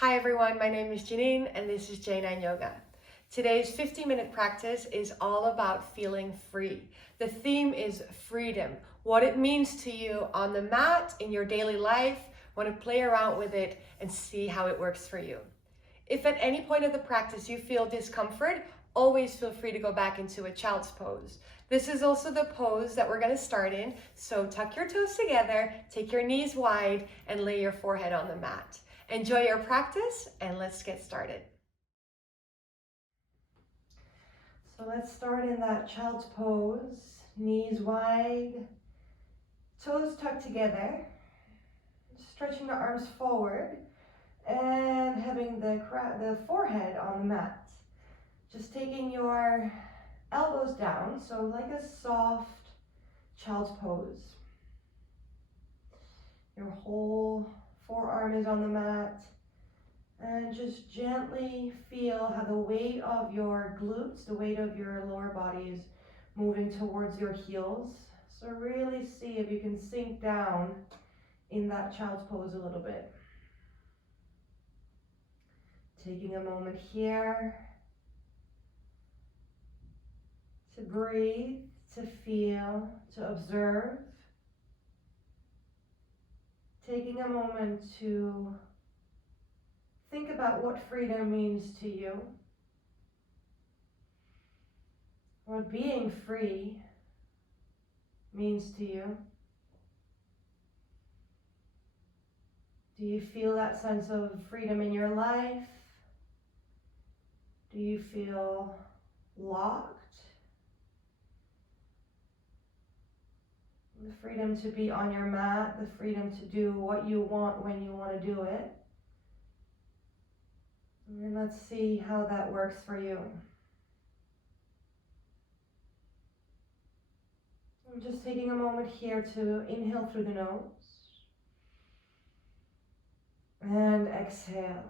Hi everyone, my name is Janine and this is J9 Yoga. Today's 50-minute practice is all about feeling free. The theme is freedom, what it means to you on the mat, in your daily life. Want to play around with it and see how it works for you. If at any point of the practice you feel discomfort, always feel free to go back into a child's pose. This is also the pose that we're going to start in, so tuck your toes together, take your knees wide, and lay your forehead on the mat. Enjoy your practice, and let's get started. So let's start in that child's pose, knees wide, toes tucked together, stretching the arms forward, and having the forehead on the mat. Just taking your elbows down, so like a soft child's pose. Your whole forearm is on the mat, and just gently feel how the weight of your glutes, the weight of your lower body is moving towards your heels. So really see if you can sink down in that child's pose a little bit. Taking a moment here to breathe, to feel, to observe. Taking a moment to think about what freedom means to you, what being free means to you. Do you feel that sense of freedom in your life? Do you feel locked? The freedom to be on your mat, the freedom to do what you want when you want to do it. And let's see how that works for you. I'm just taking a moment here to inhale through the nose and exhale.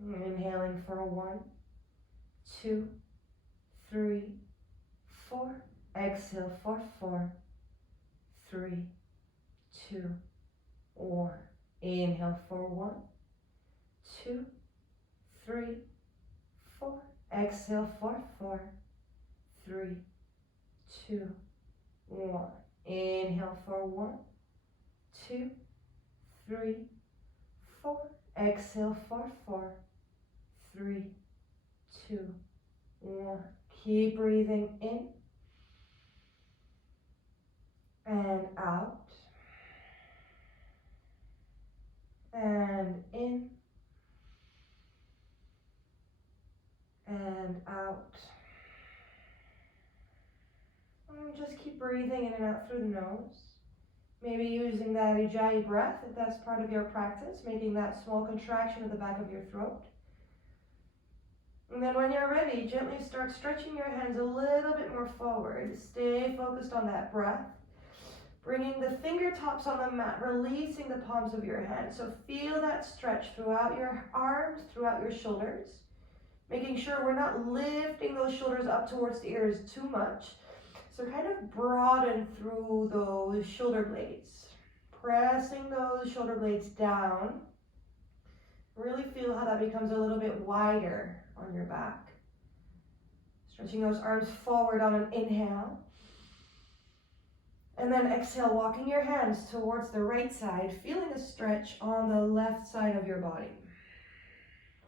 Inhaling for 1, 2, 3, 4. Exhale for 4, 3, 2, 1. Inhale for 1, 2, 3, 4. Exhale for 4, 3, 2, 1. Inhale for 1, 2, 3, 4. Exhale for 4, 3, 2, 1. Keep breathing in and out, and in and out. And just keep breathing in and out through the nose. Maybe using that Ujjayi breath if that's part of your practice, making that small contraction at the back of your throat. And then when you're ready, gently start stretching your hands a little bit more forward. Stay focused on that breath. Bringing the fingertips on the mat, releasing the palms of your hands. So feel that stretch throughout your arms, throughout your shoulders. Making sure we're not lifting those shoulders up towards the ears too much. So kind of broaden through those shoulder blades. Pressing those shoulder blades down. Really feel how that becomes a little bit wider on your back. Stretching those arms forward on an inhale. And then exhale, walking your hands towards the right side, feeling a stretch on the left side of your body.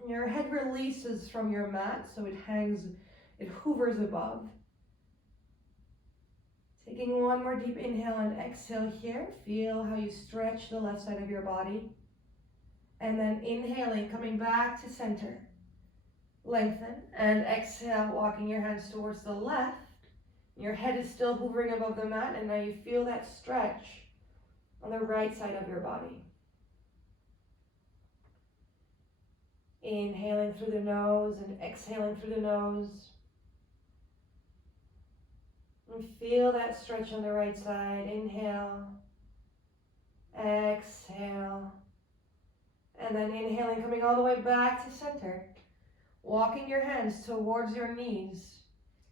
Your head releases from your mat, so it hovers above. Taking one more deep inhale and exhale here. Feel how you stretch the left side of your body. And then inhaling, coming back to center. Lengthen and exhale, walking your hands towards the left. Your head is still hovering above the mat, and now you feel that stretch on the right side of your body. Inhaling through the nose and exhaling through the nose. And feel that stretch on the right side. Inhale, exhale, and then inhaling, coming all the way back to center. Walking your hands towards your knees.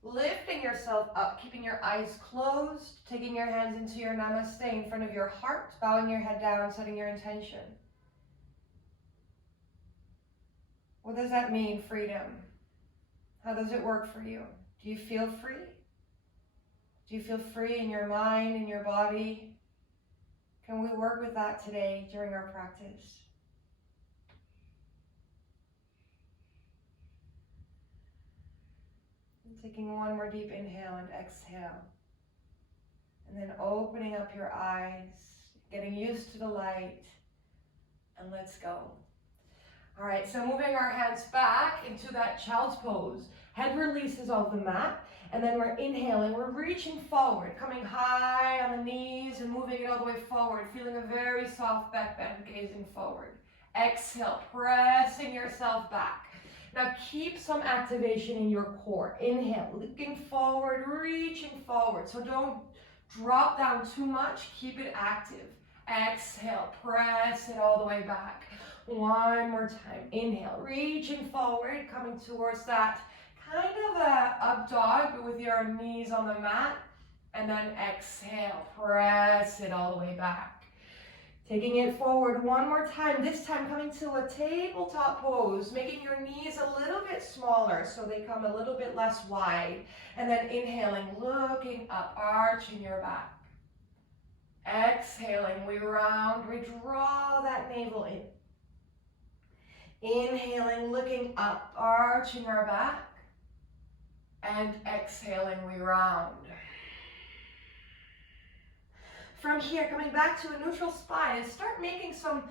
Lifting yourself up, keeping your eyes closed, taking your hands into your namaste in front of your heart, bowing your head down, setting your intention. What does that mean, freedom? How does it work for you? Do you feel free? Do you feel free in your mind, in your body? Can we work with that today during our practice? Taking one more deep inhale and exhale. And then opening up your eyes, getting used to the light, and let's go. All right, so moving our hands back into that child's pose. Head releases off the mat, and then we're inhaling. We're reaching forward, coming high on the knees and moving it all the way forward, feeling a very soft back bend, gazing forward. Exhale, pressing yourself back. Now keep some activation in your core. Inhale, looking forward, reaching forward. So don't drop down too much, keep it active. Exhale, press it all the way back. One more time. Inhale, reaching forward, coming towards that kind of a up dog with your knees on the mat. And then exhale, press it all the way back. Taking it forward one more time, this time coming to a tabletop pose, making your knees a little bit smaller so they come a little bit less wide. And then inhaling, looking up, arching your back. Exhaling, we round, we draw that navel in. Inhaling, looking up, arching our back. And exhaling, we round. From here, coming back to a neutral spine, start making some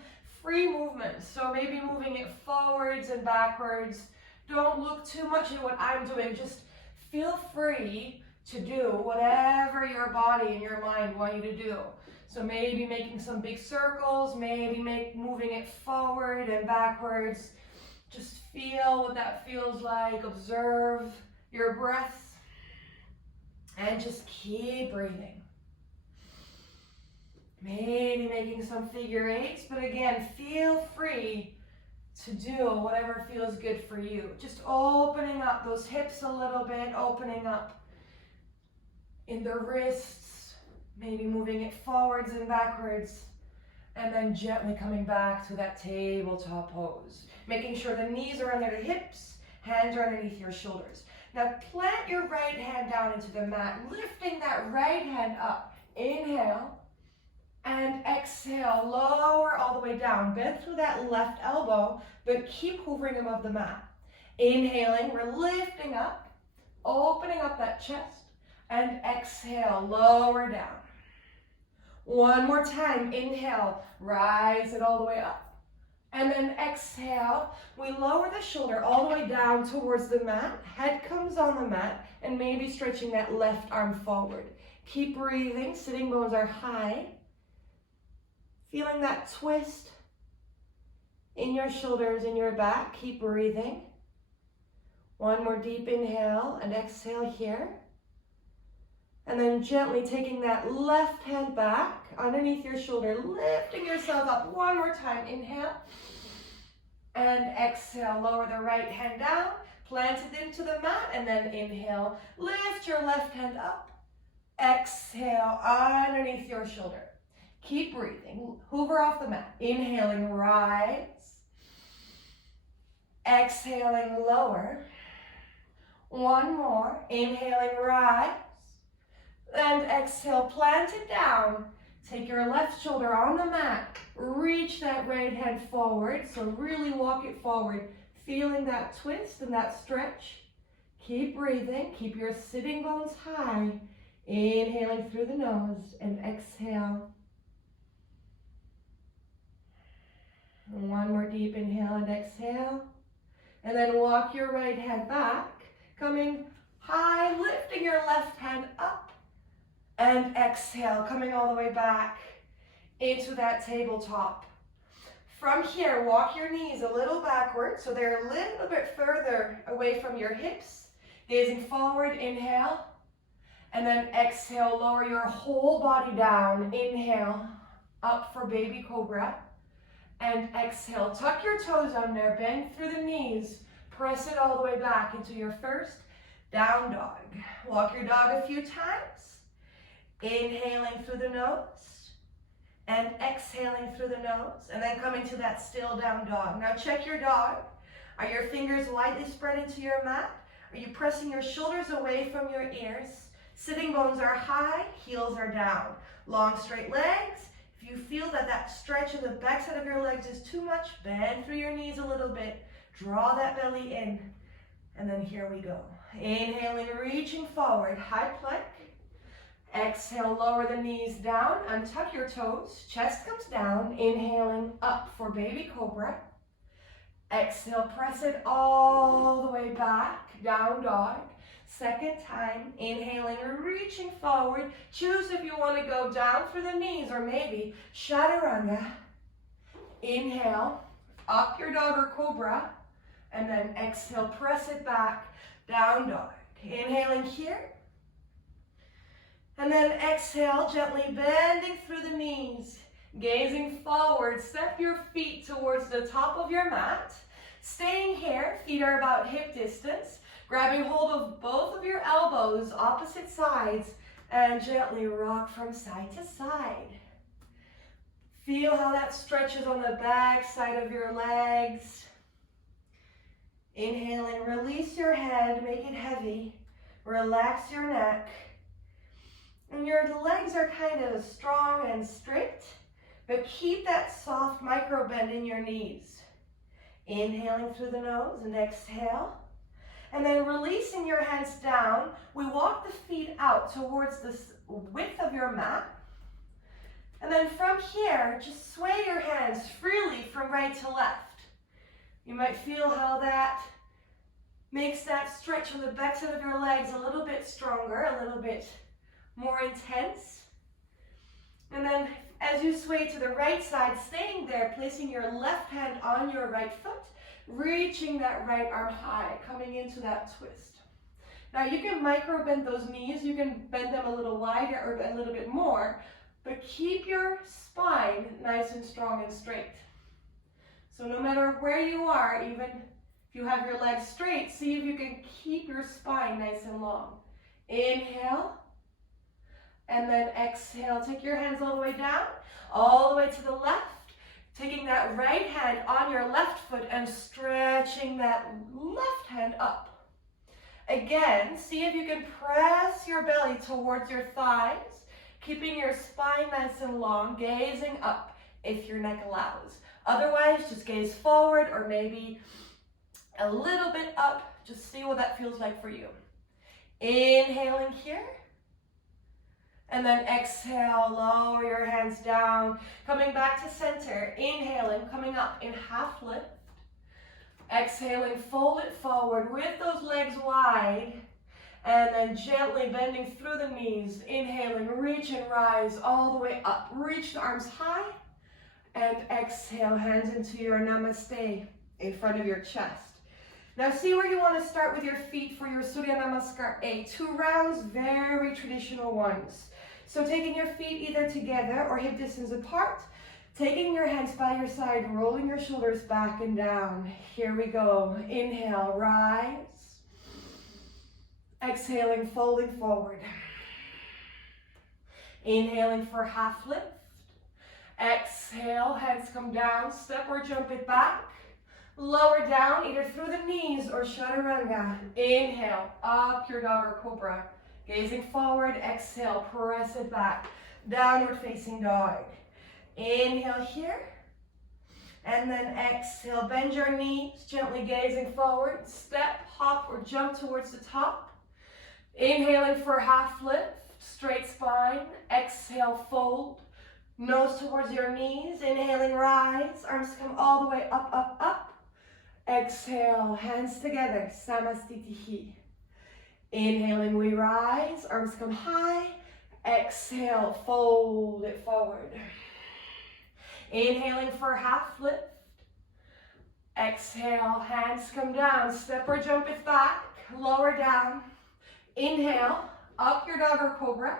free movements. So maybe moving it forwards and backwards. Don't look too much at what I'm doing. Just feel free to do whatever your body and your mind want you to do. So maybe making some big circles, maybe moving it forward and backwards. Just feel what that feels like. Observe your breath and just keep breathing. Maybe making some figure eights, but again, feel free to do whatever feels good for you. Just opening up those hips a little bit, opening up in the wrists, maybe moving it forwards and backwards, and then gently coming back to that tabletop pose. Making sure the knees are under the hips, hands are underneath your shoulders. Now plant your right hand down into the mat, lifting that right hand up. Inhale. And exhale, lower all the way down. Bend through that left elbow, but keep hovering above the mat. Inhaling, we're lifting up, opening up that chest, and exhale, lower down. One more time, inhale, rise it all the way up. And then exhale, we lower the shoulder all the way down towards the mat, head comes on the mat, and maybe stretching that left arm forward. Keep breathing, sitting bones are high. Feeling that twist in your shoulders, in your back. Keep breathing. One more deep inhale and exhale here. And then gently taking that left hand back underneath your shoulder, lifting yourself up. One more time. Inhale. And exhale. Lower the right hand down. Plant it into the mat. And then inhale. Lift your left hand up. Exhale underneath your shoulder. Keep breathing. Hoover off the mat. Inhaling, rise. Exhaling, lower. One more. Inhaling, rise. And exhale, plant it down. Take your left shoulder on the mat. Reach that right hand forward. So really walk it forward. Feeling that twist and that stretch. Keep breathing. Keep your sitting bones high. Inhaling through the nose and exhale. One more deep inhale and exhale. And then walk your right hand back, coming high, lifting your left hand up. And exhale, coming all the way back into that tabletop. From here, walk your knees a little backwards so they're a little bit further away from your hips. Gazing forward, inhale. And then exhale, lower your whole body down. Inhale, up for baby cobra. And exhale, tuck your toes under, bend through the knees, press it all the way back into your first down dog. Walk your dog a few times, inhaling through the nose, and exhaling through the nose, and then coming to that still down dog. Now check your dog. Are your fingers lightly spread into your mat? Are you pressing your shoulders away from your ears? Sitting bones are high, heels are down. Long straight legs. If you feel that stretch in the backside of your legs is too much, bend through your knees a little bit. Draw that belly in. And then here we go. Inhaling, reaching forward, high plank. Exhale, lower the knees down, untuck your toes, chest comes down. Inhaling up for baby cobra. Exhale, press it all the way back, down dog. Second time, inhaling, reaching forward. Choose if you want to go down through the knees or maybe chaturanga. Inhale, up your dog or cobra. And then exhale, press it back, down dog. Inhaling here. And then exhale, gently bending through the knees. Gazing forward, step your feet towards the top of your mat. Staying here, feet are about hip distance. Grabbing hold of both of your elbows, opposite sides, and gently rock from side to side. Feel how that stretches on the back side of your legs. Inhaling, release your head, make it heavy. Relax your neck. And your legs are kind of strong and straight, but keep that soft micro bend in your knees. Inhaling through the nose and exhale. And then releasing your hands down, we walk the feet out towards the width of your mat. And then from here, just sway your hands freely from right to left. You might feel how that makes that stretch on the backside of your legs a little bit stronger, a little bit more intense. And then as you sway to the right side, staying there, placing your left hand on your right foot, reaching that right arm high, coming into that twist. Now you can micro bend those knees, you can bend them a little wider or a little bit more, but keep your spine nice and strong and straight. So no matter where you are, even if you have your legs straight, see if you can keep your spine nice and long. Inhale, and then exhale. Take your hands all the way down, all the way to the left. Taking that right hand on your left foot and stretching that left hand up. Again, see if you can press your belly towards your thighs, keeping your spine nice and long, gazing up if your neck allows. Otherwise, just gaze forward or maybe a little bit up. Just see what that feels like for you. Inhaling here. And then exhale, lower your hands down, coming back to center. Inhaling, coming up in half lift. Exhaling, fold it forward with those legs wide. And then gently bending through the knees. Inhaling, reach and rise all the way up. Reach the arms high. And exhale, hands into your namaste in front of your chest. Now see where you want to start with your feet for your Surya Namaskar A. 2 rounds, very traditional ones. So taking your feet either together or hip distance apart, taking your hands by your side, rolling your shoulders back and down. Here we go. Inhale, rise. Exhaling, folding forward. Inhaling for half lift. Exhale, hands come down, step or jump it back. Lower down, either through the knees or chaturanga. Inhale, up your dog or cobra. Gazing forward, exhale, press it back. Downward facing dog. Inhale here. And then exhale, bend your knees, gently gazing forward. Step, hop, or jump towards the top. Inhaling for half lift, straight spine. Exhale, fold. Nose towards your knees. Inhaling, rise. Arms come all the way up, up, up. Exhale, hands together, Samastitihi. Inhaling, we rise, arms come high. Exhale, fold it forward. Inhaling for half lift. Exhale, hands come down, step or jump it back, lower down. Inhale, up your dog or cobra.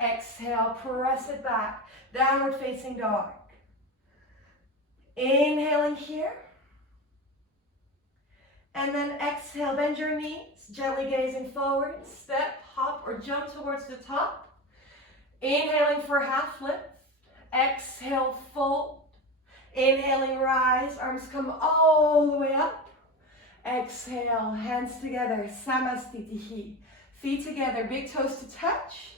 Exhale, press it back, downward facing dog. Inhaling here. And then exhale, bend your knees, gently gazing forward, step, hop, or jump towards the top. Inhaling for half lift. Exhale, fold. Inhaling, rise, arms come all the way up. Exhale, hands together, samastitihi. Feet together, big toes to touch.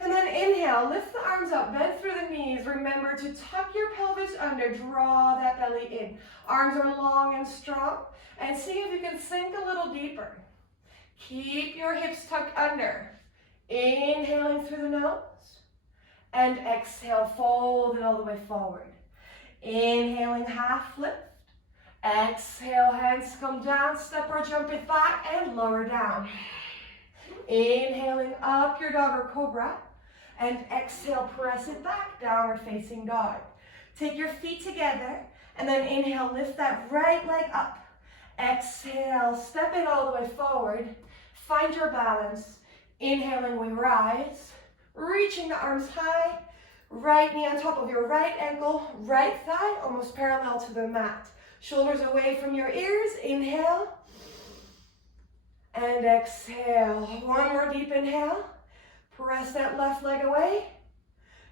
And then inhale, lift the arms up, bend through the knees. Remember to tuck your pelvis under, draw that belly in. Arms are long and strong. And see if you can sink a little deeper. Keep your hips tucked under. Inhaling through the nose. And exhale, fold it all the way forward. Inhaling, half lift. Exhale, hands come down, step or jump it back and lower down. Inhaling up your dog or cobra. And exhale, press it back, downward facing dog. Take your feet together and then inhale, lift that right leg up. Exhale, step it all the way forward. Find your balance. Inhaling, we rise. Reaching the arms high. Right knee on top of your right ankle. Right thigh almost parallel to the mat. Shoulders away from your ears. Inhale. And exhale. One more deep inhale. Press that left leg away.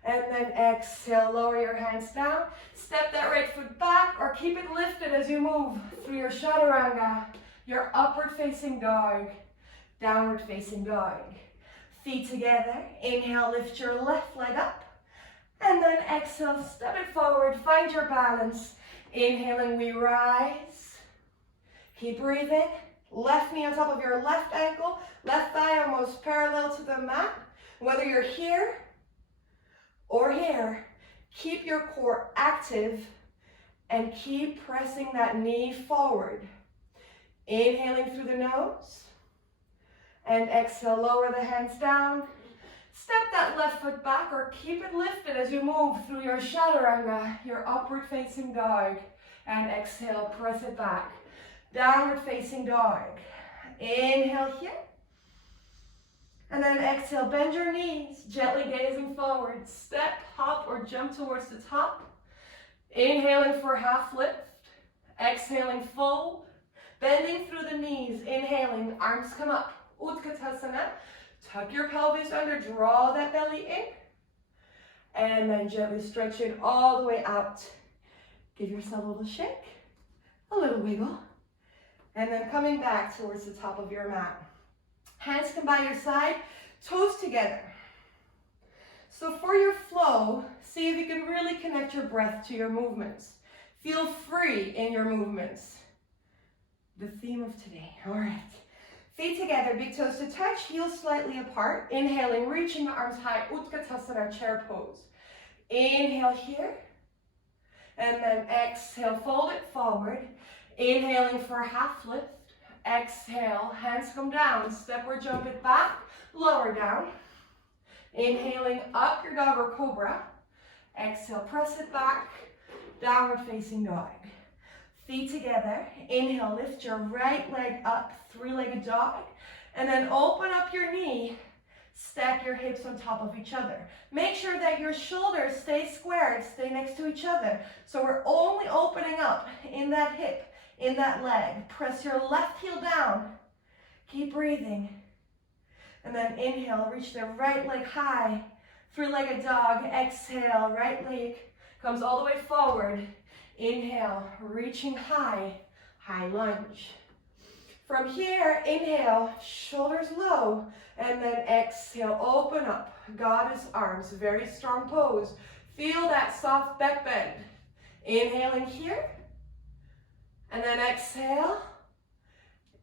And then exhale, lower your hands down. Step that right foot back or keep it lifted as you move through your chaturanga, your upward facing dog, downward facing dog. Feet together. Inhale, lift your left leg up. And then exhale, step it forward, find your balance. Inhaling, we rise. Keep breathing. Left knee on top of your left ankle, left thigh almost parallel to the mat. Whether you're here or here, keep your core active and keep pressing that knee forward. Inhaling through the nose and exhale, lower the hands down. Step that left foot back or keep it lifted as you move through your chaturanga, your upward facing dog. And exhale, press it back. Downward facing dog. Inhale here. And then exhale, bend your knees, gently gazing forward. Step, hop, or jump towards the top. Inhaling for half lift. Exhaling, fold. Bending through the knees. Inhaling, arms come up. Utkatasana. Tuck your pelvis under, draw that belly in. And then gently stretch it all the way out. Give yourself a little shake, a little wiggle. And then coming back towards the top of your mat. Hands come by your side, toes together. So for your flow, see if you can really connect your breath to your movements. Feel free in your movements. The theme of today, all right. Feet together, big toes to touch, heels slightly apart. Inhaling, reaching the arms high, Utkatasana, chair pose. Inhale here. And then exhale, fold it forward. Inhaling for half lift. Exhale, hands come down. Step or jump it back, lower down. Inhaling up your dog or cobra. Exhale, press it back. Downward facing dog. Feet together. Inhale, lift your right leg up, three-legged dog. And then open up your knee. Stack your hips on top of each other. Make sure that your shoulders stay squared, stay next to each other. So we're only opening up in that hip, in that leg. Press your left heel down. Keep breathing. And then inhale, reach the right leg high. Three-legged dog. Exhale, right leg comes all the way forward. Inhale, reaching high, high lunge. From here, inhale, shoulders low, and then exhale, open up, goddess arms, very strong pose. Feel that soft back bend. Inhaling here, and then exhale.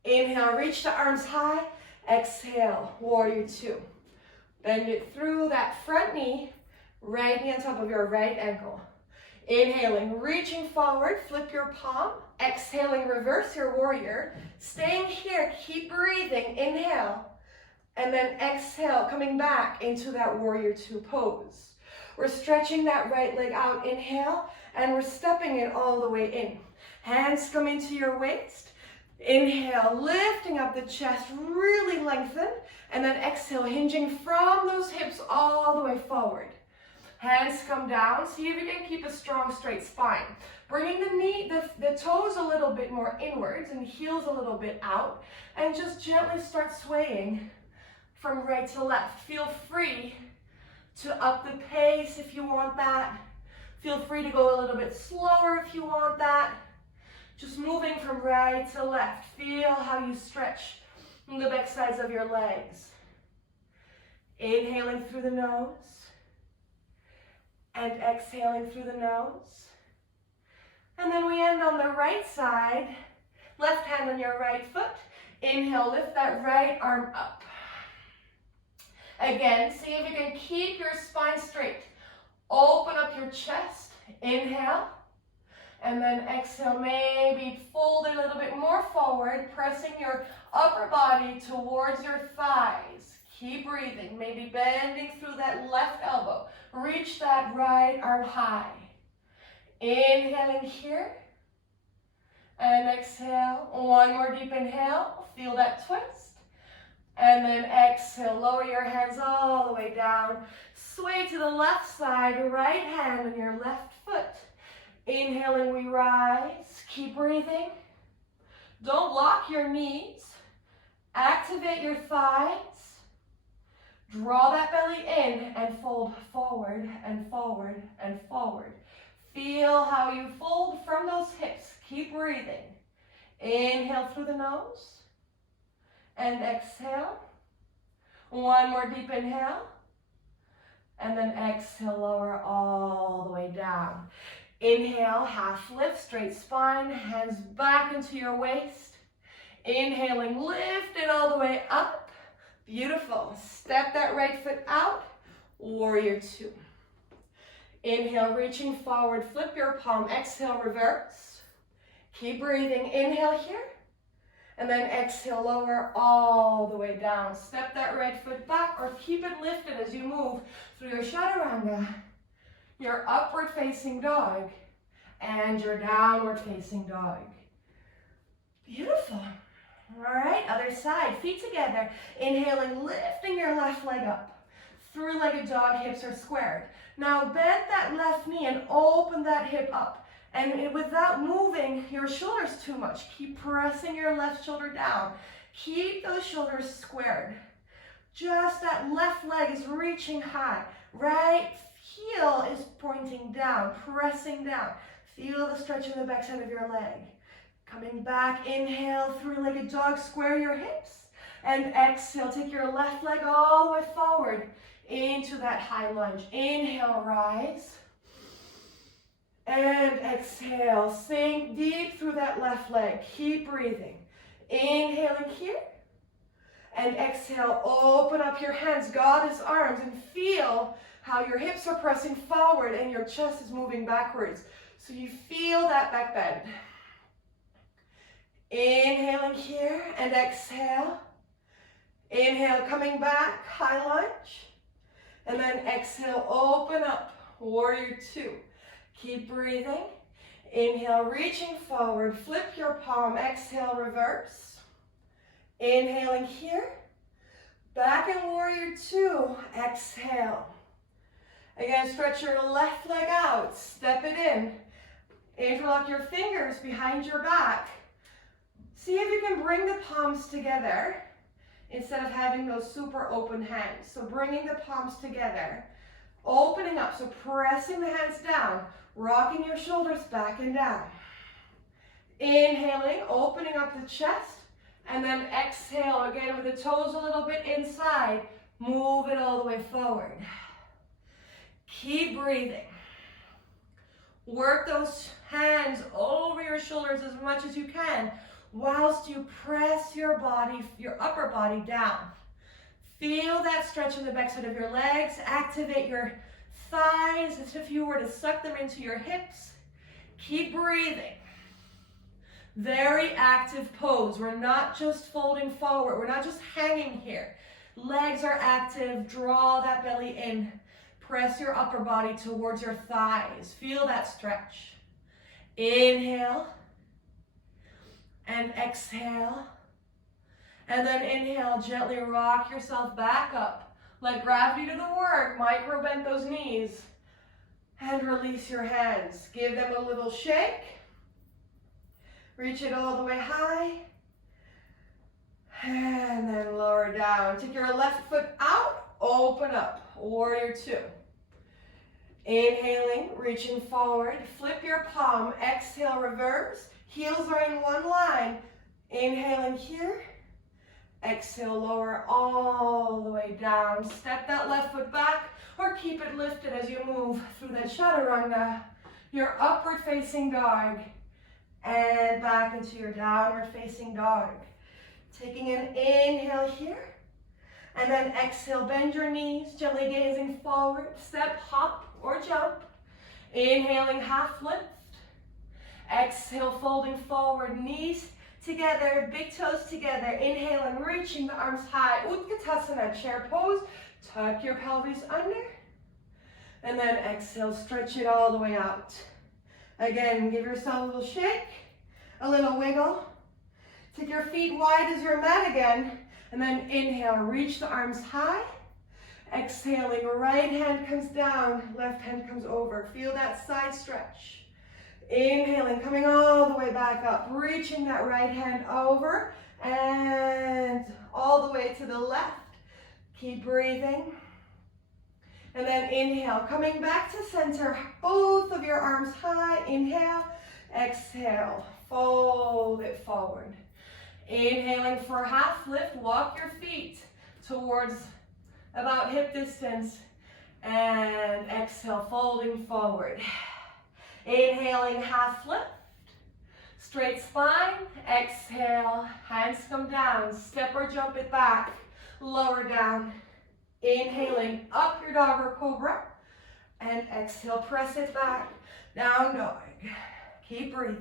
Inhale, reach the arms high. Exhale, warrior two. Bend it through that front knee, right knee on top of your right ankle. Inhaling, reaching forward, flip your palm. Exhaling, reverse your warrior. Staying here, keep breathing. Inhale. And then exhale, coming back into that warrior two pose. We're stretching that right leg out. Inhale. And we're stepping it all the way in. Hands come into your waist. Inhale, lifting up the chest, really lengthen. And then exhale, hinging from those hips all the way forward. Hands come down. See if you can keep a strong straight spine. Bringing the toes a little bit more inwards and heels a little bit out. And just gently start swaying from right to left. Feel free to up the pace if you want that. Feel free to go a little bit slower if you want that. Just moving from right to left. Feel how you stretch the back sides of your legs. Inhaling through the nose and exhaling through the nose. And then we end on the right side. Left hand on your right foot. Inhale, lift that right arm up. Again, see if you can keep your spine straight. Open up your chest. Inhale. And then exhale, maybe fold a little bit more forward, pressing your upper body towards your thighs. Keep breathing, maybe bending through that left elbow. Reach that right arm high. Inhaling here. And exhale, one more deep inhale. Feel that twist. And then exhale, lower your hands all the way down. Sway to the left side, right hand on your left foot. Inhaling, we rise. Keep breathing. Don't lock your knees. Activate your thighs. Draw that belly in and fold forward and forward and forward. Feel how you fold from those hips. Keep breathing. Inhale through the nose. And exhale. One more deep inhale. And then exhale, lower all the way down. Inhale, half lift, straight spine, hands back into your waist. Inhaling, lift it all the way up. Beautiful. Step that right foot out. Warrior two. Inhale, reaching forward, flip your palm. Exhale, reverse. Keep breathing. Inhale here. And then exhale, lower all the way down. Step that right foot back or keep it lifted as you move through your chaturanga, your upward facing dog, and your downward facing dog. Beautiful. All right, other side, feet together. Inhaling, lifting your left leg up. Three-legged dog, hips are squared. Now bend that left knee and open that hip up. And without moving your shoulders too much, keep pressing your left shoulder down. Keep those shoulders squared. Just that left leg is reaching high. Right heel is pointing down, pressing down. Feel the stretch in the backside of your leg. Coming back, inhale, three-legged dog, square your hips. And exhale, take your left leg all the way forward into that high lunge. Inhale, rise. And exhale, sink deep through that left leg. Keep breathing. Inhaling here. And exhale, open up your hands, goddess arms, and feel how your hips are pressing forward and your chest is moving backwards. So you feel that back bend. Inhaling here and exhale. Inhale, coming back, high lunge. And then exhale, open up, warrior two. Keep breathing. Inhale, reaching forward, flip your palm, exhale, reverse. Inhaling here. Back in warrior two, exhale. Again, stretch your left leg out, step it in. Interlock your fingers behind your back. See if you can bring the palms together instead of having those super open hands. So bringing the palms together, opening up, so pressing the hands down, rocking your shoulders back and down. Inhaling, opening up the chest, and then exhale again with the toes a little bit inside. Move it all the way forward. Keep breathing. Work those hands over your shoulders as much as you can whilst you press your body, your upper body down. Feel that stretch in the backside of your legs. Activate your thighs as if you were to suck them into your hips. Keep breathing. Very active pose. We're not just folding forward. We're not just hanging here. Legs are active. Draw that belly in. Press your upper body towards your thighs. Feel that stretch. Inhale. And exhale. And then inhale, gently rock yourself back up. Let gravity do the work. Micro bend those knees. And release your hands. Give them a little shake. Reach it all the way high. And then lower down. Take your left foot out. Open up. Warrior two. Inhaling, reaching forward. Flip your palm. Exhale, reverse. Heels are in one line. Inhaling here. Exhale, lower all the way down. Step that left foot back or keep it lifted as you move through that chaturanga, your upward facing dog, and back into your downward facing dog. Taking an inhale here, and then exhale, bend your knees, gently gazing forward, step, hop, or jump. Inhaling, half lift. Exhale, folding forward, knees together, big toes together. Inhaling, reaching the arms high, Utkatasana, chair pose. Tuck your pelvis under. And then exhale, stretch it all the way out. Again, give yourself a little shake, a little wiggle. Take your feet wide as your mat again. And then inhale, reach the arms high. Exhaling, right hand comes down, left hand comes over. Feel that side stretch. Inhaling, coming all the way back up, reaching that right hand over and all the way to the left. Keep breathing. And then inhale, coming back to center, both of your arms high. Inhale, exhale, fold it forward. Inhaling for half lift, walk your feet towards about hip distance. And exhale, folding forward. Inhaling, half lift, straight spine. Exhale, hands come down, step or jump it back, lower down. Inhaling, up your dog or cobra, and exhale, press it back, down dog. Keep breathing.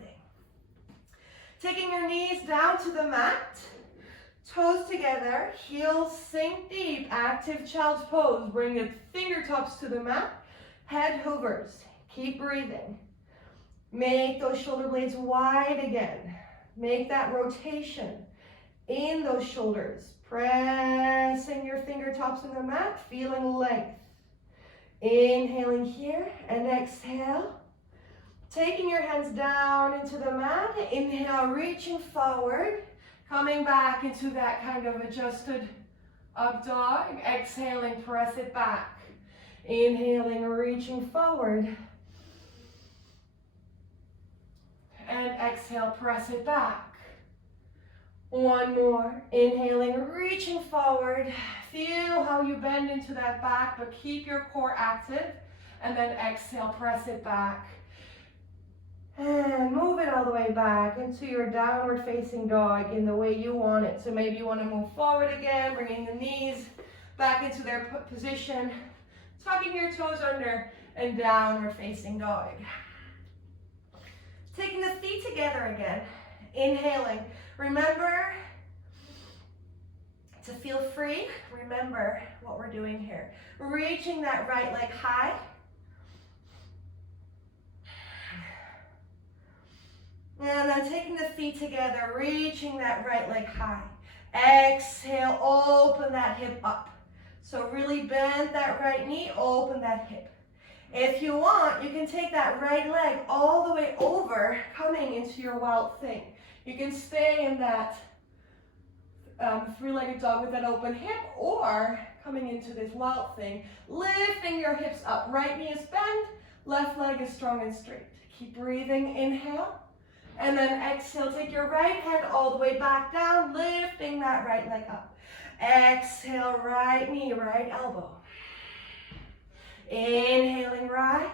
Taking your knees down to the mat, toes together, heels sink deep, active child's pose. Bring the fingertips to the mat, head hovers. Keep breathing. Make those shoulder blades wide again. Make that rotation in those shoulders. Pressing your fingertips in the mat, feeling length. Inhaling here and exhale. Taking your hands down into the mat. Inhale, reaching forward. Coming back into that kind of adjusted up dog. Exhaling, press it back. Inhaling, reaching forward. And exhale, press it back. One more. Inhaling, reaching forward. Feel how you bend into that back, but keep your core active. And then exhale, press it back. And move it all the way back into your downward facing dog in the way you want it. So maybe you want to move forward again, bringing the knees back into their position, tucking your toes under, and downward facing dog. Taking the feet together again, inhaling. Remember to feel free. Remember what we're doing here. Reaching that right leg high. And then taking the feet together, reaching that right leg high. Exhale, open that hip up. So really bend that right knee, open that hip. If you want, you can take that right leg all the way over, coming into your wild thing. You can stay in that three-legged dog with that open hip, or coming into this wild thing, lifting your hips up. Right knee is bent, left leg is strong and straight. Keep breathing, inhale. And then exhale, take your right hand all the way back down, lifting that right leg up. Exhale, right knee, right elbow. Inhaling, rise.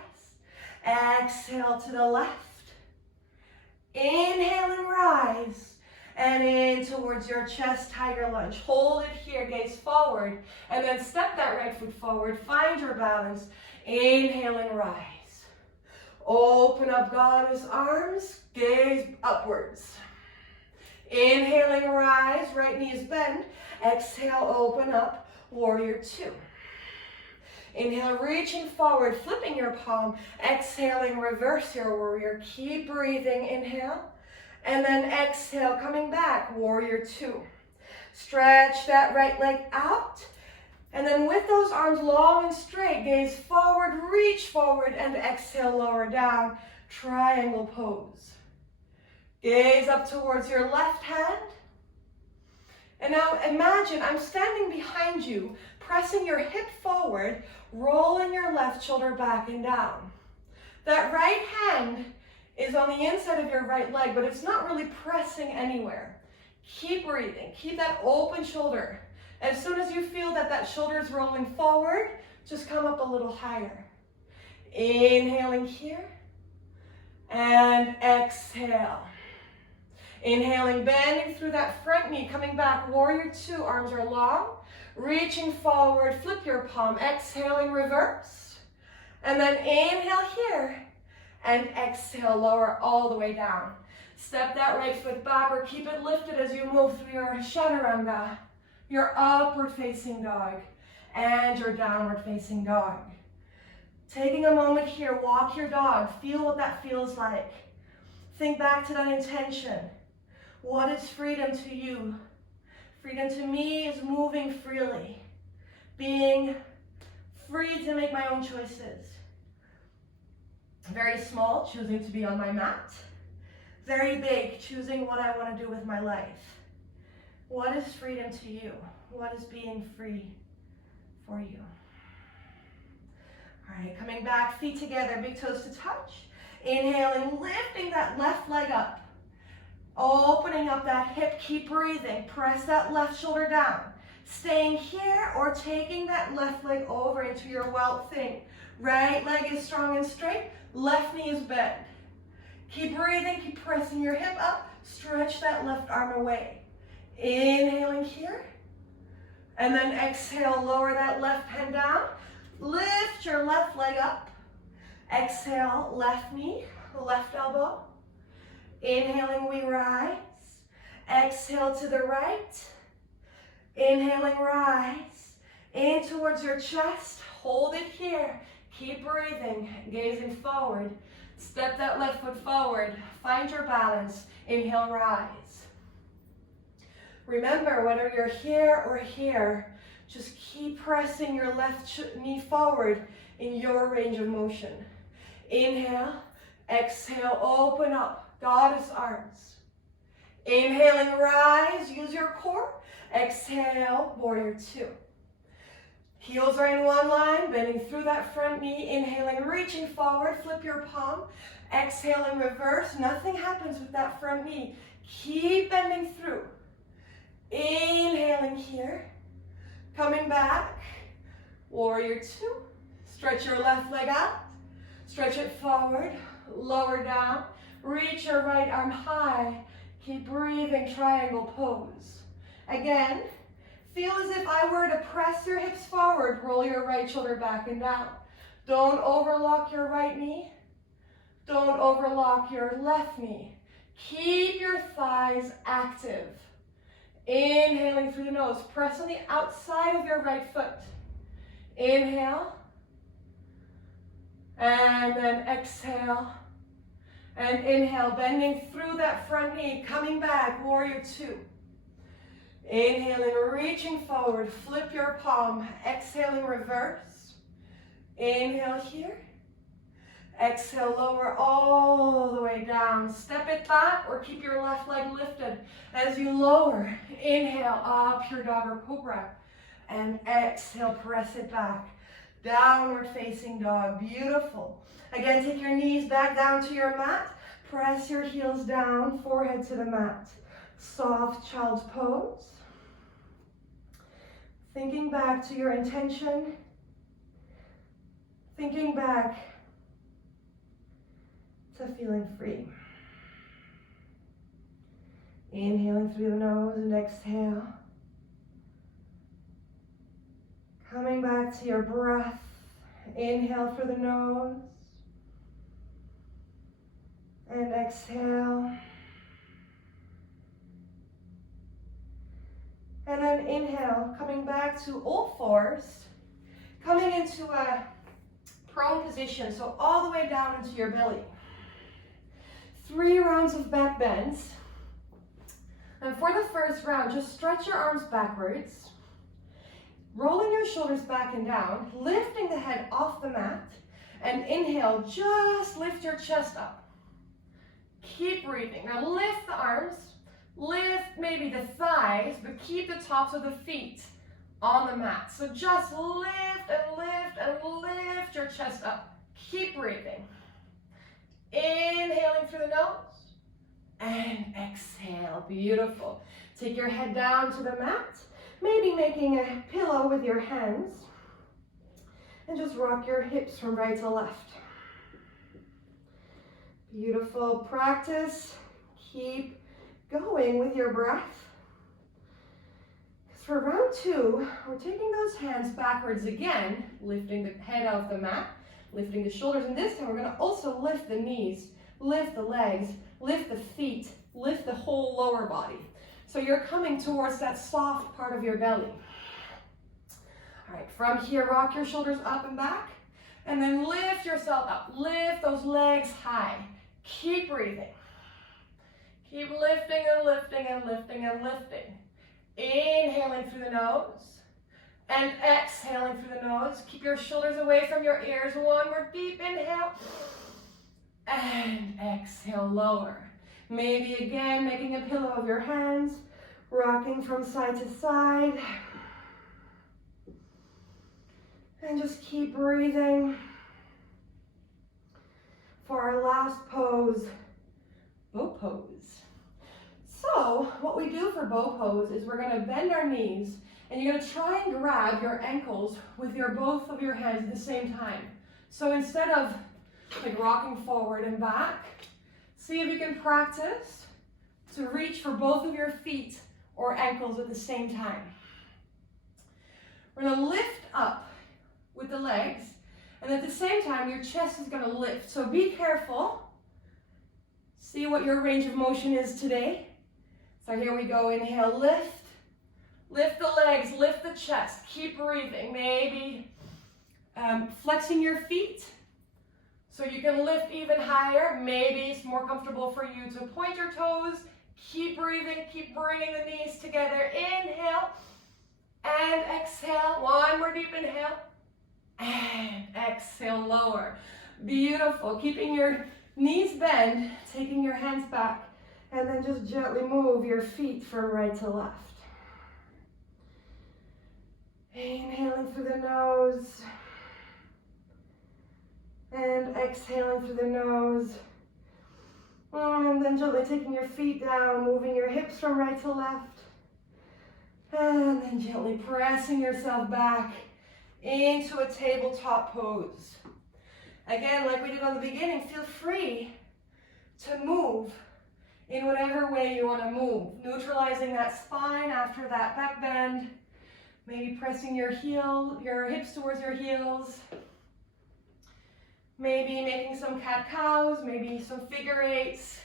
Exhale to the left. Inhaling, rise. And in towards your chest, tiger lunge. Hold it here, gaze forward. And then step that right foot forward. Find your balance. Inhaling, rise. Open up goddess arms. Gaze upwards. Inhaling, rise. Right knee is bent. Exhale, open up. Warrior two. Inhale, reaching forward, flipping your palm. Exhaling, reverse your warrior. Keep breathing, inhale. And then exhale, coming back, warrior two. Stretch that right leg out. And then with those arms long and straight, gaze forward, reach forward, and exhale, lower down. Triangle pose. Gaze up towards your left hand. And now imagine I'm standing behind you, pressing your hip forward, rolling your left shoulder back and down. That right hand is on the inside of your right leg, but it's not really pressing anywhere. Keep breathing. Keep that open shoulder. As soon as you feel that that shoulder is rolling forward, just come up a little higher. Inhaling here. And exhale. Inhaling, bending through that front knee, coming back, warrior two, arms are long. Reaching forward, flip your palm, exhaling, reverse. And then inhale here. And exhale, lower all the way down. Step that right foot back or keep it lifted as you move through your chaturanga, your upward facing dog, and your downward facing dog. Taking a moment here, walk your dog, feel what that feels like. Think back to that intention. What is freedom to you? Freedom to me is moving freely, being free to make my own choices. Very small, choosing to be on my mat. Very big, choosing what I want to do with my life. What is freedom to you? What is being free for you? All right, coming back, feet together, big toes to touch. Inhaling, lifting that left leg up. Opening up that hip, keep breathing. Press that left shoulder down. Staying here or taking that left leg over into your welt thing. Right leg is strong and straight, left knee is bent. Keep breathing, keep pressing your hip up. Stretch that left arm away. Inhaling here. And then exhale, lower that left hand down. Lift your left leg up. Exhale, left knee, left elbow. Inhaling, we rise. Exhale to the right. Inhaling, rise. In towards your chest. Hold it here. Keep breathing, gazing forward. Step that left foot forward. Find your balance. Inhale, rise. Remember, whether you're here or here, just keep pressing your left knee forward in your range of motion. Inhale, exhale, open up. Goddess arms. Inhaling, rise, use your core. Exhale, warrior two. Heels are in one line, bending through that front knee. Inhaling, reaching forward, flip your palm. Exhaling, reverse. Nothing happens with that front knee. Keep bending through. Inhaling here. Coming back. Warrior two. Stretch your left leg out. Stretch it forward. Lower down. Reach your right arm high. Keep breathing, triangle pose. Again, feel as if I were to press your hips forward, roll your right shoulder back and down. Don't overlock your right knee. Don't overlock your left knee. Keep your thighs active. Inhaling through the nose. Press on the outside of your right foot. Inhale. And then exhale. And inhale, bending through that front knee, coming back, warrior two. Inhaling, reaching forward, flip your palm, exhaling, reverse. Inhale here. Exhale, lower all the way down. Step it back or keep your left leg lifted as you lower. Inhale, up your dog or cobra. And exhale, press it back. Downward facing dog, beautiful. Again, take your knees back down to your mat. Press your heels down, forehead to the mat. Soft child's pose. Thinking back to your intention. Thinking back to feeling free. Inhaling through the nose and exhale. Coming back to your breath. Inhale through the nose. And exhale. And then inhale, coming back to all fours. Coming into a prone position, so all the way down into your belly. 3 rounds of back bends. And for the first round, just stretch your arms backwards. Rolling your shoulders back and down, lifting the head off the mat. And inhale, just lift your chest up. Keep breathing. Now lift the arms, lift maybe the thighs, but keep the tops of the feet on the mat. So just lift and lift and lift your chest up. Keep breathing. Inhaling through the nose and exhale. Beautiful. Take your head down to the mat, maybe making a pillow with your hands, and just rock your hips from right to left. Beautiful practice. Keep going with your breath. For round 2, we're taking those hands backwards again, lifting the head off the mat, lifting the shoulders, and this time we're going to also lift the knees, lift the legs, lift the feet, lift the whole lower body. So you're coming towards that soft part of your belly. All right, from here, rock your shoulders up and back, and then lift yourself up. Lift those legs high. Keep breathing. Keep lifting and lifting and lifting and lifting. Inhaling through the nose and exhaling through the nose. Keep your shoulders away from your ears. One more deep inhale and exhale, lower. Maybe again making a pillow of your hands, rocking from side to side. And just keep breathing. For our last pose, bow pose. So what we do for bow pose is we're going to bend our knees and you're going to try and grab your ankles with both of your hands at the same time. So instead of like rocking forward and back, see if you can practice to reach for both of your feet or ankles at the same time. We're going to lift up with the legs, and at the same time your chest is going to lift. So be careful. See what your range of motion is today. So here we go, inhale, lift. Lift the legs, lift the chest. Keep breathing. Maybe flexing your feet so you can lift even higher. Maybe it's more comfortable for you to point your toes. Keep breathing, keep bringing the knees together. Inhale and exhale. One more deep inhale and exhale, lower. Beautiful. Keeping your knees bent, taking your hands back. And then just gently move your feet from right to left. Inhaling through the nose. And exhaling through the nose. And then gently taking your feet down, moving your hips from right to left. And then gently pressing yourself back into a tabletop pose. Again, like we did on the beginning, feel free to move in whatever way you want to move. Neutralizing that spine after that back bend. Maybe pressing your hips towards your heels. Maybe making some cat-cows, maybe some figure eights,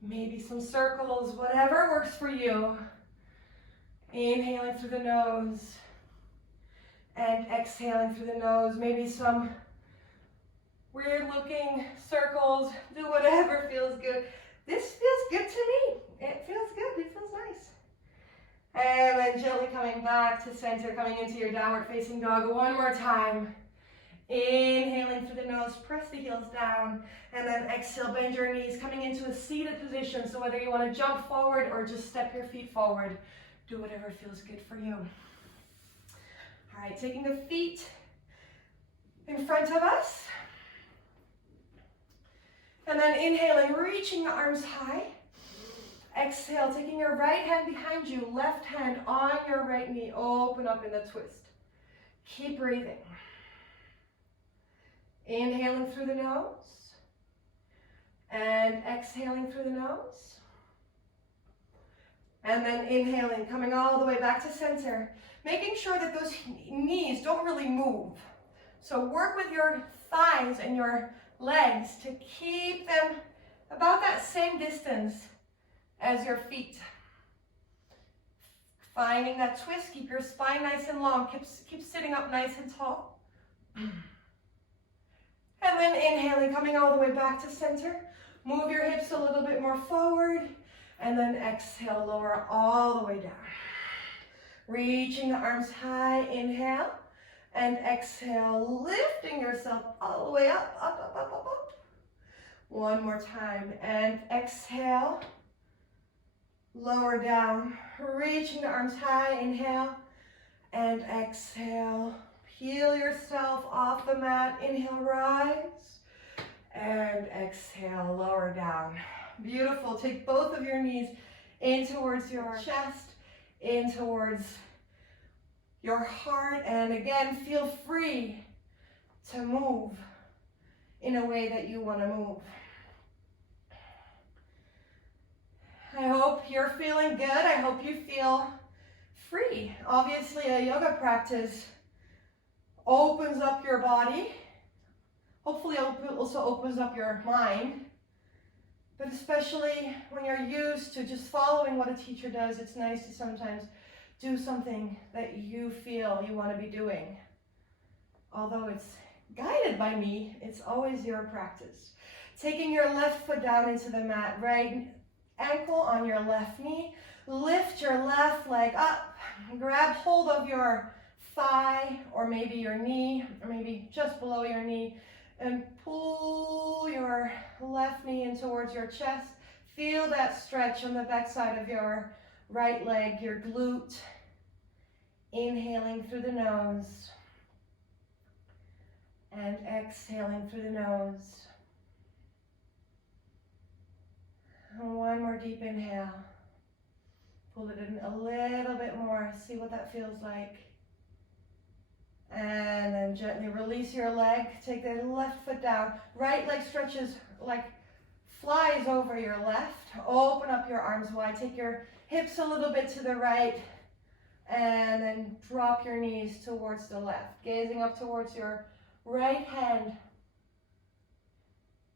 maybe some circles, whatever works for you. Inhaling through the nose and exhaling through the nose. Maybe some weird looking circles. Do whatever feels good. This feels good to me. It feels good. It feels nice. And then gently coming back to center, coming into your downward facing dog one more time. Inhaling through the nose, press the heels down, and then exhale, bend your knees, coming into a seated position. So whether you want to jump forward or just step your feet forward, do whatever feels good for you. All right, taking the feet in front of us. And then inhaling, reaching the arms high. Exhale, taking your right hand behind you, left hand on your right knee. Open up in the twist. Keep breathing. Inhaling through the nose. And exhaling through the nose. And then inhaling, coming all the way back to center. Making sure that those knees don't really move. So work with your thighs and your legs to keep them about that same distance as your feet. Finding that twist, keep your spine nice and long, keep sitting up nice and tall. And then inhaling, coming all the way back to center. Move your hips a little bit more forward, and then exhale, lower all the way down. Reaching the arms high, inhale. And exhale, lifting yourself all the way up, up, up, up, up, up. One more time, and exhale, lower down, reaching the arms high, inhale, and exhale. Peel yourself off the mat, inhale, rise. And exhale, lower down. Beautiful. Take both of your knees in towards your chest, in towards your heart, and again, feel free to move in a way that you want to move. I hope you're feeling good. I hope you feel free. Obviously, a yoga practice opens up your body. Hopefully, it also opens up your mind. But especially when you're used to just following what a teacher does, it's nice to sometimes do something that you feel you want to be doing. Although it's guided by me, it's always your practice. Taking your left foot down into the mat, right ankle on your left knee. Lift your left leg up. Grab hold of your thigh or maybe your knee or maybe just below your knee and pull your left knee in towards your chest. Feel that stretch on the back side of your right leg, your glute. Inhaling through the nose and exhaling through the nose. And one more deep inhale. Pull it in a little bit more. See what that feels like. And then gently release your leg. Take the left foot down. Right leg stretches like flies over your left. Open up your arms wide. Take your hips a little bit to the right. And then drop your knees towards the left. Gazing up towards your right hand.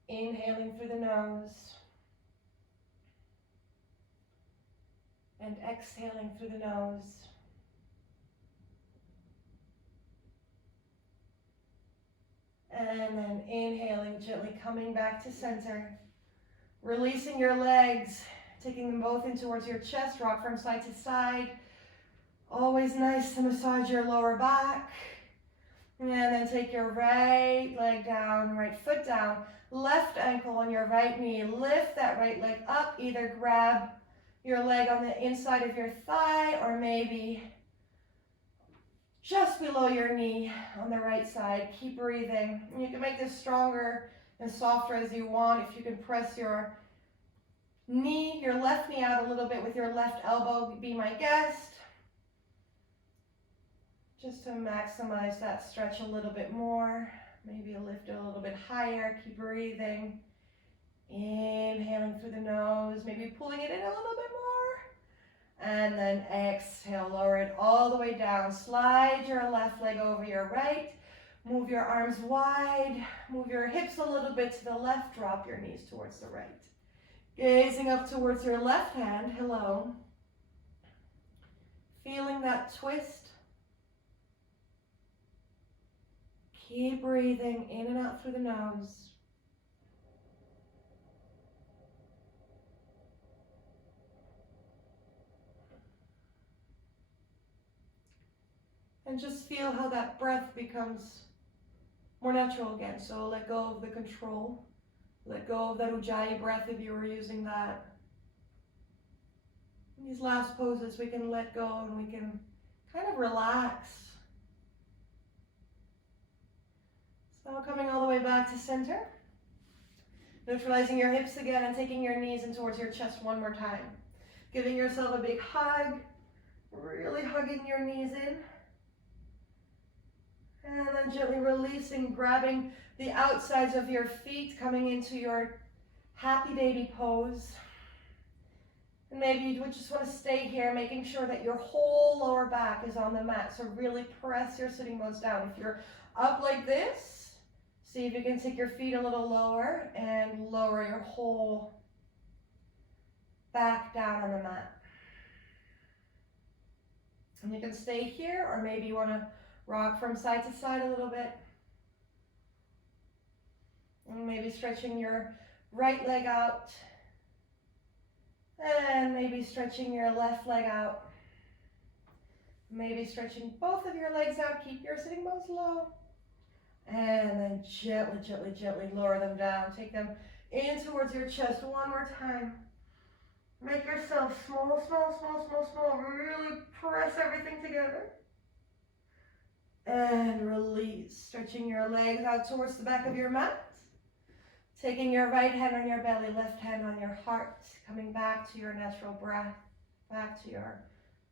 Inhaling through the nose. And exhaling through the nose. And then inhaling, gently coming back to center. Releasing your legs, taking them both in towards your chest, rock from side to side. Always nice to massage your lower back. And then take your right leg down, right foot down, left ankle on your right knee. Lift that right leg up, either grab your leg on the inside of your thigh or maybe just below your knee on the right side. Keep breathing. And you can make this stronger and softer as you want. If you can press your knee, your left knee out a little bit with your left elbow, be my guest. Just to maximize that stretch a little bit more. Maybe lift it a little bit higher. Keep breathing. Inhaling through the nose, maybe pulling it in a little bit more. And then exhale, lower it all the way down. Slide your left leg over your right. Move your arms wide. Move your hips a little bit to the left. Drop your knees towards the right. Gazing up towards your left hand. Hello. Feeling that twist. Keep breathing in and out through the nose. And just feel how that breath becomes more natural again. So let go of the control. Let go of that Ujjayi breath if you were using that. In these last poses, we can let go and we can kind of relax. So coming all the way back to center. Neutralizing your hips again and taking your knees in towards your chest one more time. Giving yourself a big hug. Really hugging your knees in. And then gently releasing, grabbing the outsides of your feet, coming into your happy baby pose. And maybe you would just want to stay here, making sure that your whole lower back is on the mat. So really press your sitting bones down. If you're up like this, see if you can take your feet a little lower and lower your whole back down on the mat. And you can stay here, or maybe you want to rock from side to side a little bit. And maybe stretching your right leg out. And maybe stretching your left leg out. Maybe stretching both of your legs out. Keep your sitting bones low. And then gently, gently, gently lower them down. Take them in towards your chest one more time. Make yourself small, small, small, small, small. Really press everything together. And release, stretching your legs out towards the back of your mat. Taking your right hand on your belly, left hand on your heart, coming back to your natural breath, back to your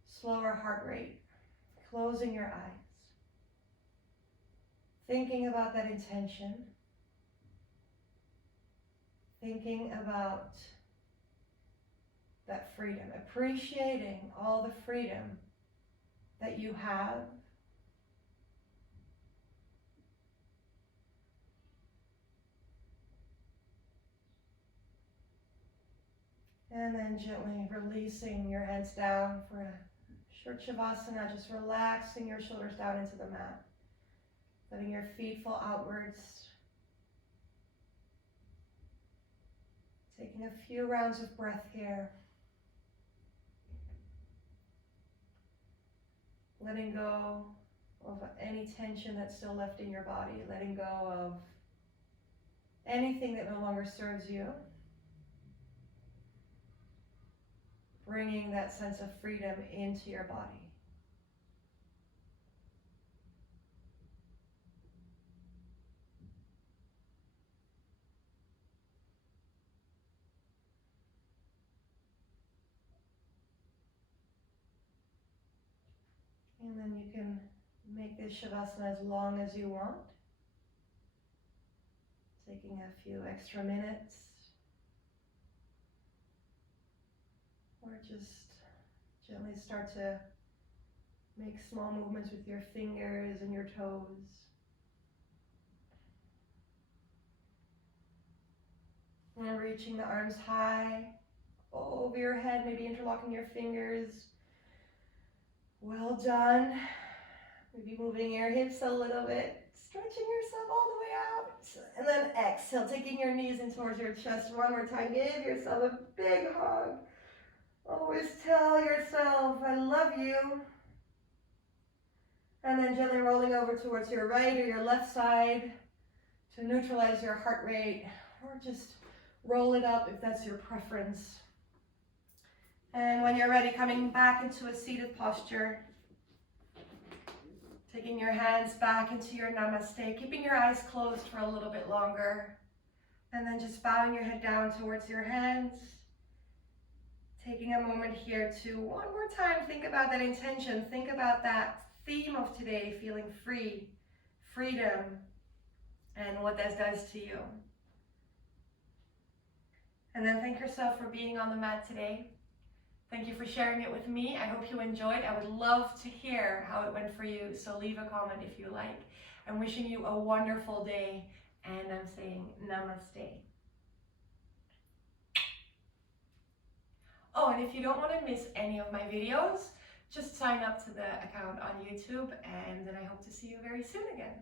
slower heart rate, closing your eyes. Thinking about that intention, thinking about that freedom, appreciating all the freedom that you have. And then gently releasing your hands down for a short shavasana, just relaxing your shoulders down into the mat, letting your feet fall outwards. Taking a few rounds of breath here. Letting go of any tension that's still left in your body, letting go of anything that no longer serves you. Bringing that sense of freedom into your body. And then you can make this shavasana as long as you want. Taking a few extra minutes. Or just gently start to make small movements with your fingers and your toes. And reaching the arms high over your head, maybe interlocking your fingers. Well done. Maybe moving your hips a little bit, stretching yourself all the way out. And then exhale, taking your knees in towards your chest. One more time, give yourself a big hug. Always tell yourself, I love you. And then gently rolling over towards your right or your left side to neutralize your heart rate, or just roll it up if that's your preference. And when you're ready, coming back into a seated posture, taking your hands back into your namaste, keeping your eyes closed for a little bit longer, and then just bowing your head down towards your hands. Taking a moment here to one more time think about that intention, think about that theme of today, feeling free, freedom, and what that does to you. And then thank yourself for being on the mat today. Thank you for sharing it with me. I hope you enjoyed. I would love to hear how it went for you, so leave a comment if you like. I'm wishing you a wonderful day, and I'm saying namaste. Oh, and if you don't want to miss any of my videos, just sign up to the account on YouTube, and then I hope to see you very soon again.